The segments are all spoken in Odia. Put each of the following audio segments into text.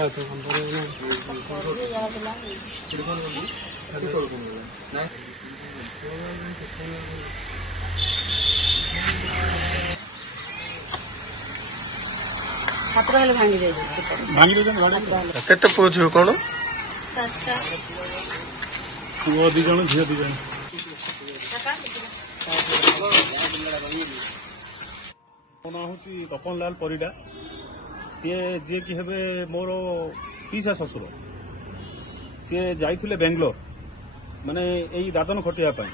ହାତ ହେଲେ ଭାଙ୍ଗି ଯାଇଛି କେତେ ପୁଅ ଝିଅ କଣ? ପୁଅ 2 ଜଣ ଝିଅ 2 ଜଣ। ମୋ ନାଁ ହଉଛି ତପନ ଲାଲ ପରିଡ଼ା। ସିଏ ଯିଏକି ହେବେ ମୋର ପିସା ଶ୍ୱଶୁର। ସିଏ ଯାଇଥିଲେ ବେଙ୍ଗଲୋର ମାନେ ଏଇ ଦାଦନ ଖଟିବା ପାଇଁ।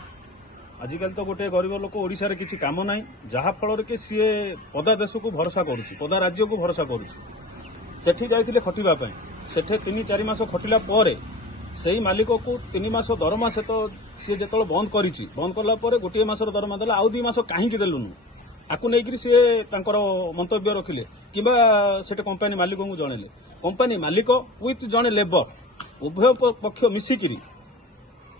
ଆଜିକାଲି ତ ଗୋଟେ ଗରିବ ଲୋକ ଓଡ଼ିଶାରେ କିଛି କାମ ନାହିଁ, ଯାହାଫଳରେ କି ସିଏ ପଦା ଦେଶକୁ ଭରସା କରୁଛି, ପଦା ରାଜ୍ୟକୁ ଭରସା କରୁଛି। ସେଠି ଯାଇଥିଲେ ଖଟିବା ପାଇଁ। ସେଠି 3-4 ମାସ ଖଟିଲା ପରେ ସେଇ ମାଲିକକୁ 3 ମାସ ଦରମା ସେ ତ ସିଏ ଯେତେବେଳେ ବନ୍ଦ କରିଛି, ବନ୍ଦ କଲା ପରେ 1 ମାସର ଦରମା ଦେଲା, ଆଉ 2 ମାସ କାହିଁକି ଦେଲୁନୁ ଆକୁ ନେଇକରି ସିଏ ତାଙ୍କର ମନ୍ତବ୍ୟ ରଖିଲେ କିମ୍ବା ସେଠି କମ୍ପାନୀ ମାଲିକଙ୍କୁ ଜଣେଇଲେ। କମ୍ପାନୀ ମାଲିକ ୱିଥ୍ ଜଣେ ଲେବର ଉଭୟ ପକ୍ଷ ମିଶିକିରି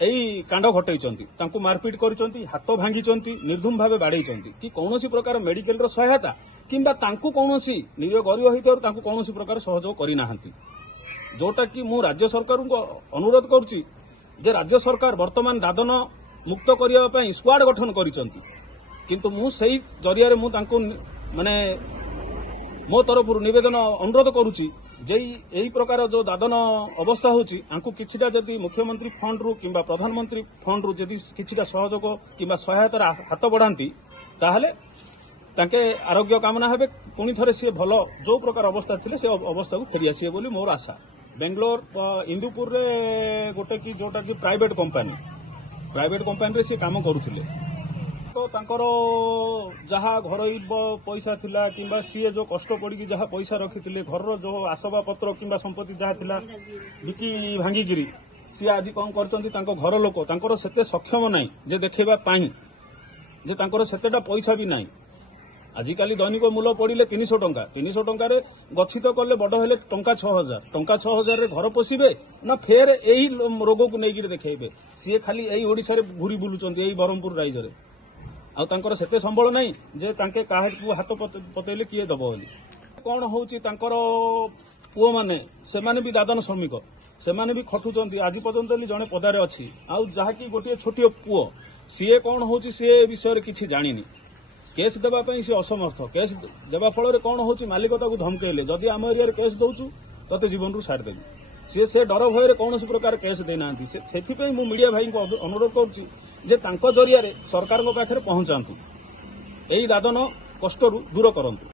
ଏଇ କାଣ୍ଡ ଘଟାଇଛନ୍ତି। ତାଙ୍କୁ ମାରପିଟ କରିଛନ୍ତି, ହାତ ଭାଙ୍ଗିଛନ୍ତି, ନିର୍ଦ୍ଧୁମ ଭାବେ ବାଡେଇଛନ୍ତି। କି କୌଣସି ପ୍ରକାର ମେଡିକାଲର ସହାୟତା କିମ୍ବା ତାଙ୍କୁ କୌଣସି ନିଜ ଗରିବ ହୋଇଥିବାରୁ ତାଙ୍କୁ କୌଣସି ପ୍ରକାର ସହଯୋଗ କରିନାହାନ୍ତି। ଯୋଉଟା କି ମୁଁ ରାଜ୍ୟ ସରକାରଙ୍କୁ ଅନୁରୋଧ କରୁଛି ଯେ ରାଜ୍ୟ ସରକାର ବର୍ତ୍ତମାନ ଦାଦନ ମୁକ୍ତ କରିବା ପାଇଁ ସ୍କ୍ୱାଡ ଗଠନ କରିଛନ୍ତି, କିନ୍ତୁ ମୁଁ ସେଇ ଜରିଆରେ ମୁଁ ତାଙ୍କୁ ମାନେ ମୋ ତରଫରୁ ନିବେଦନ ଅନୁରୋଧ କରୁଛି ଯେ ଏହି ପ୍ରକାର ଯୋଉ ଦାଦନ ଅବସ୍ଥା ହେଉଛି ଆଙ୍କୁ କିଛିଟା ଯଦି ମୁଖ୍ୟମନ୍ତ୍ରୀ ଫଣ୍ଡରୁ କିମ୍ବା ପ୍ରଧାନମନ୍ତ୍ରୀ ଫଣ୍ଡରୁ ଯଦି କିଛିଟା ସହଯୋଗ କିମ୍ବା ସହାୟତାର ହାତ ବଢ଼ାନ୍ତି ତାହେଲେ ତାଙ୍କେ ଆରୋଗ୍ୟ କାମନା ହେବେ, ପୁଣି ଥରେ ସିଏ ଭଲ ଯୋଉ ପ୍ରକାର ଅବସ୍ଥା ଥିଲେ ସେ ଅବସ୍ଥାକୁ ଫେରିଆସିବେ ବୋଲି ମୋର ଆଶା। ବେଙ୍ଗଲୋର ଇନ୍ଦୁପୁରରେ ଗୋଟେ କି ଯୋଉଟା କି ପ୍ରାଇଭେଟ କମ୍ପାନୀରେ ସେ କାମ କରୁଥିଲେ। ତ ତାଙ୍କର ଯାହା ଘରୋଇ ପଇସା ଥିଲା କିମ୍ବା ସିଏ ଯୋଉ କଷ୍ଟ ପଡ଼ିକି ଯାହା ପଇସା ରଖିଥିଲେ, ଘରର ଯୋଉ ଆସବାବପତ୍ର କିମ୍ବା ସମ୍ପତ୍ତି ଯାହା ଥିଲା ବିକି ଭାଙ୍ଗିକିରି ସିଏ ଆଜି କଣ କରିଛନ୍ତି, ତାଙ୍କ ଘର ଲୋକ ତାଙ୍କର ସେତେ ସକ୍ଷମ ନାହିଁ ଯେ ଦେଖେଇବା ପାଇଁ ଯେ ତାଙ୍କର ସେତେଟା ପଇସା ବି ନାହିଁ। ଆଜିକାଲି ଦୈନିକ ମୂଲ୍ୟ ପଡ଼ିଲେ 300 ଟଙ୍କା, 300 ଟଙ୍କାରେ ଗଚ୍ଛିତ କଲେ ବଡ଼ ହେଲେ ଟଙ୍କା 6,000, ଟଙ୍କା 6,000ରେ ଘର ପୋଷିବେ ନା ଫେର ଏଇ ରୋଗକୁ ନେଇକିରି ଦେଖେଇବେ। ସିଏ ଖାଲି ଏଇ ଓଡ଼ିଶାରେ ଘୁରି ବୁଲୁଛନ୍ତି, ଏଇ ବ୍ରହ୍ମପୁର ରାଇଜରେ। ଆଉ ତାଙ୍କର ସେତେ ସମ୍ବଳ ନାହିଁ ଯେ ତାଙ୍କେ କାହାକୁ ହାତ ପତେଇଲେ କିଏ ଦବ ବୋଲି। କଣ ହଉଛି ତାଙ୍କର ପୁଅମାନେ ସେମାନେ ବି ଦାଦନ ଶ୍ରମିକ, ସେମାନେ ବି ଖଟୁଛନ୍ତି। ଆଜି ପର୍ଯ୍ୟନ୍ତ ଜଣେ ପଦାରେ ଅଛି, ଆଉ ଯାହାକି ଗୋଟିଏ ଛୋଟିଆ ପୁଅ ସିଏ କଣ ହଉଛି ସିଏ ଏ ବିଷୟରେ କିଛି ଜାଣିନି। କେସ୍ ଦେବା ପାଇଁ ସେ ଅସମର୍ଥ। କେସ୍ ଦେବା ଫଳରେ କଣ ହଉଛି ମାଲିକ ତାକୁ ଧମକେଇଲେ ଯଦି ଆମ ଏରିଆରେ କେସ୍ ଦଉଛୁ ତତେ ଜୀବନରୁ ଛାଡ଼ିଦେବି। ସେ ଡର ଭୟରେ କୌଣସି ପ୍ରକାର କେସ୍ ଦେଇନାହାନ୍ତି। ସେଥିପାଇଁ ମୁଁ ମିଡିଆ ଭାଇଙ୍କୁ ଅନୁରୋଧ କରୁଛି ଯେ ତାଙ୍କ ଜରିଆରେ ସରକାରଙ୍କ ପାଖରେ ପହଞ୍ଚାନ୍ତୁ, ଏଇ ଦାଦନ କଷ୍ଟରୁ ଦୂର କରନ୍ତୁ।